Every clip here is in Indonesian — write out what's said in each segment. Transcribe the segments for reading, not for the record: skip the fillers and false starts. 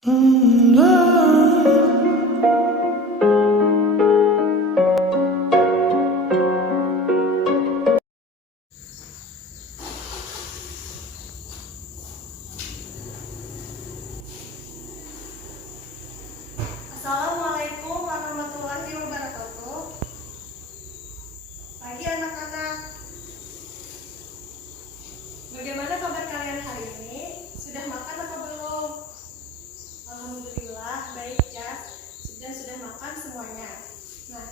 Assalamualaikum warahmatullahi wabarakatuh. Pagi anak-anak. Bagaimana kabar kalian hari ini? Sudah makan atau belum? Alhamdulillah baik ya. Sudah makan semuanya. Nah,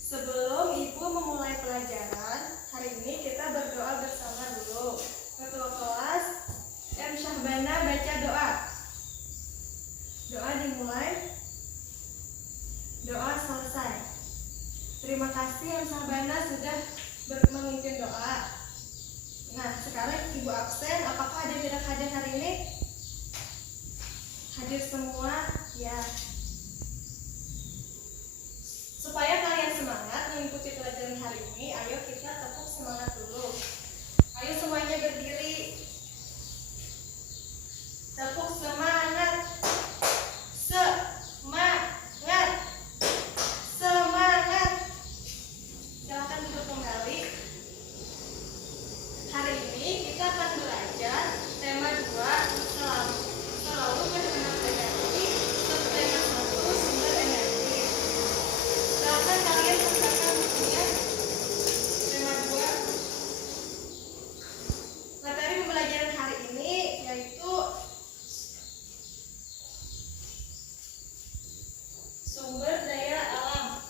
sebelum Ibu memulai pelajaran, hari ini kita berdoa bersama dulu. Ketua kelas M. Syahbana baca doa. Doa dimulai. Doa selesai. Terima kasih M. Syahbana sudah memimpin doa. Nah, sekarang Ibu absen. Apakah ada yang tidak hadir hari ini? Hadir semua? Ya. Supaya kalian semangat mengikuti pelajaran hari ini, ayo kita tepuk semangat dulu. Ayo semuanya berdiri. Tepuk semangat. Semangat. Semangat. Silakan duduk kembali. Hari ini kita akan belajar tema 2 selalu berhemat energi, subtema 1 sumber energi. Silakan kalian bacakan bukunya. Tema 2. Materi pembelajaran hari ini yaitu sumber daya alam.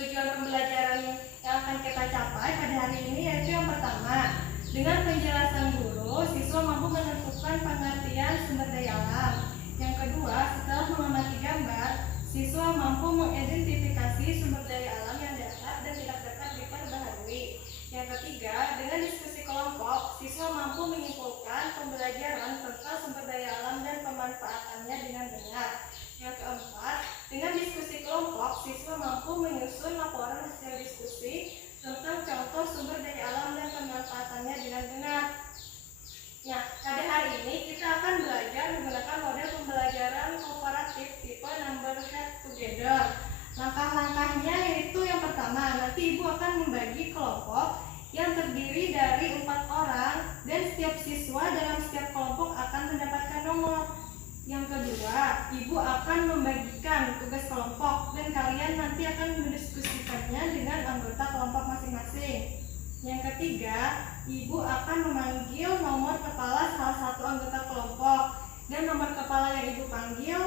Tujuan pembelajaran yang akan kita capai pada hari ini yaitu yang pertama, dengan penjelasan guru, siswa mampu menentukan pengertian sumber daya alam. Yang kedua, setelah mengamati gambar, siswa mampu mengidentifikasi sumber daya alam yang dapat dan tidak dapat diperbaharui. Yang ketiga, dengan diskusi kelompok, siswa mampu menyimpulkan pembelajaran tentang sumber daya alam dan pemanfaatannya dengan benar. Yang keempat, dengan diskusi kelompok, siswa mampu menyusun laporan hasil diskusi tentang contoh sumber daya alam dan pemanfaatannya dengan benar. Nah, pada hari ini kita akan belajar menggunakan model pembelajaran kooperatif tipe number head together. Langkah-langkahnya yaitu yang pertama, nanti Ibu akan membagi kelompok yang terdiri dari 4 orang dan setiap siswa dalam setiap kelompok akan mendapatkan nomor. Yang kedua, Ibu akan membagikan tugas kelompok dan kalian nanti akan mendiskusikannya dengan anggota kelompok masing-masing. Yang ketiga, Ibu akan memanggil nomor kepala salah satu anggota kelompok dan nomor kepala yang Ibu panggil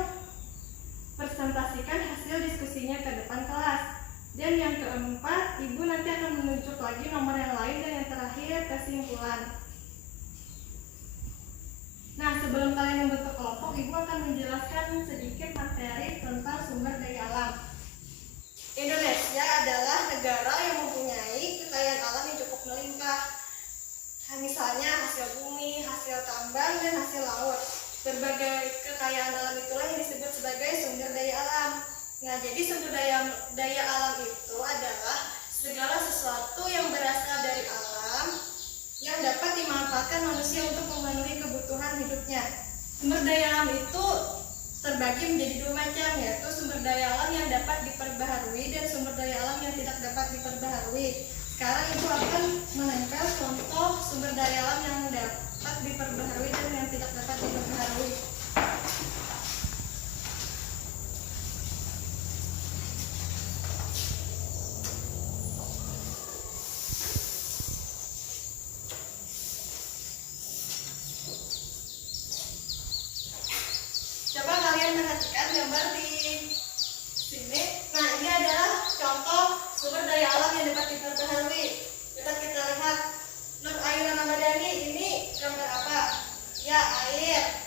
presentasikan hasil diskusinya ke depan kelas. Dan yang keempat, Ibu nanti akan menunjuk lagi nomor yang lain dan yang terakhir kesimpulan. Nah, sebelum kalian membentuk kelompok, Ibu akan menjelaskan sedikit materi tentang sumber daya alam. Indonesia adalah negara yang mempunyai kekayaan alam yang cukup melimpah. Misalnya hasil bumi, hasil tambang, dan hasil laut. Berbagai kekayaan alam itulah yang disebut sebagai sumber daya alam. Nah, jadi sumber daya alam itu adalah segala sesuatu yang berasal dari alam yang dapat dimanfaatkan manusia untuk memenuhi kebutuhan hidupnya. Sumber daya alam itu terbagi menjadi 2 macam, yaitu sumber daya alam yang dapat diperbaharui dan sumber daya alam yang tidak dapat diperbaharui. Sekarang Ibu akan menempel contoh sumber daya alam yang dapat diperbaharui dan yang tidak dapat diperbaharui. Coba kalian perhatikan gambar di sini. Nah, ini adalah contoh sumber daya alam yang dapat diperbaharui. Coba kita lihat. Nur Ayu Ramadhani, ini gambar apa? Ya, air.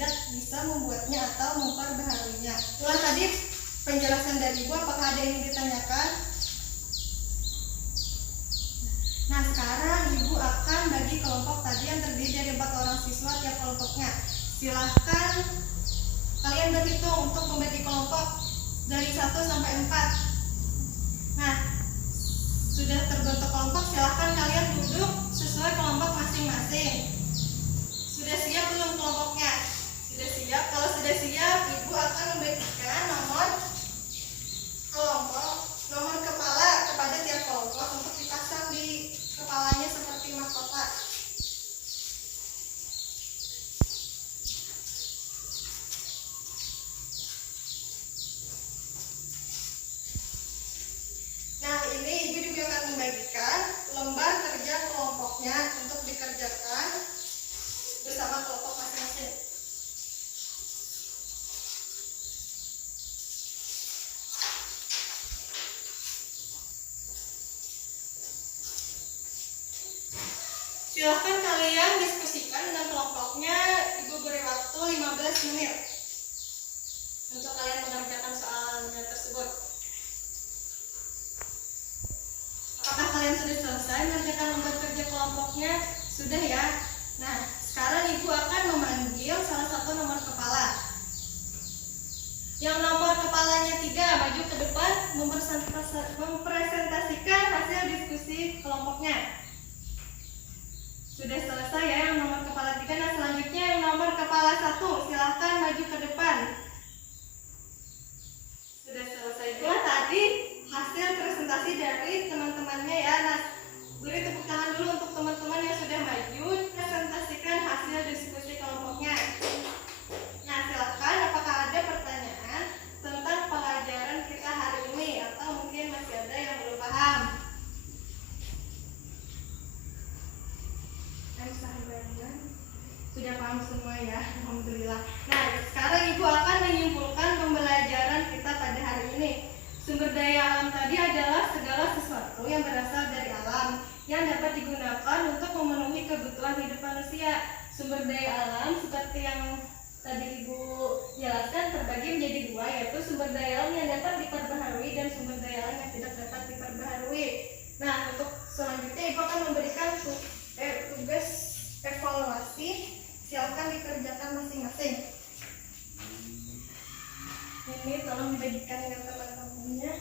tidak bisa membuatnya atau memperbaharuinya. Itulah tadi penjelasan dari Ibu. Apakah ada yang ditanyakan? Nah, sekarang Ibu akan bagi kelompok tadi yang terdiri dari 4 orang siswa tiap kelompoknya. Silahkan kalian berhitung untuk membagi kelompok dari 1 sampai 4. Nah, sudah terbentuk kelompok, silahkan kalian duduk sesuai kelompok masing-masing. Sudah siap belum kelompoknya? Sudah siap? Kalau sudah siap, Ibu akan membagikan nomor kelompok, nomor kepala kepada tiap kelompok untuk dipasang di kepalanya seperti mahkota. Nah, ini Ibu juga akan membagikan lembar kerja kelompoknya untuk dikerjakan bersama kelompok masing-masing. Silahkan kalian diskusikan dengan kelompoknya. Ibu beri waktu 15 menit untuk kalian mengerjakan soalnya tersebut. Apakah kalian sudah selesai mengerjakan lembar kerja kelompoknya? Sudah ya? Nah, sekarang Ibu akan memanggil salah satu nomor kepala. Yang nomor kepalanya 3 maju ke depan mempresentasikan hasil diskusi kelompoknya. Sudah selesai ya yang nomor kepala 3. Nah, selanjutnya yang nomor kepala 1 silahkan maju ke depan. Sudah selesai juga tadi hasil presentasi dari teman-temannya ya. Nah, beri tepuk tangan dulu untuk teman-teman yang sudah maju presentasikan hasil diskusi kelompoknya. Nah, silakan, apakah ada pertanyaan tentang pelajaran kita hari ini atau mungkin masih ada yang belum paham? Sudah paham semua ya, alhamdulillah. Nah, sekarang Ibu akan menyimpulkan pembelajaran kita pada hari ini. Sumber daya alam tadi adalah segala sesuatu yang berasal dari alam yang dapat digunakan untuk memenuhi kebutuhan hidup manusia. Sumber daya alam seperti yang tadi Ibu jelaskan terbagi menjadi 2, yaitu sumber daya alam yang dapat diperbaharui dan sumber daya alam yang tidak dapat diperbaharui. Nah, untuk selanjutnya Ibu akan memberikan tugas evaluasi. Silakan dikerjakan masing-masing. Ini tolong dibagikan dengan teman-temannya.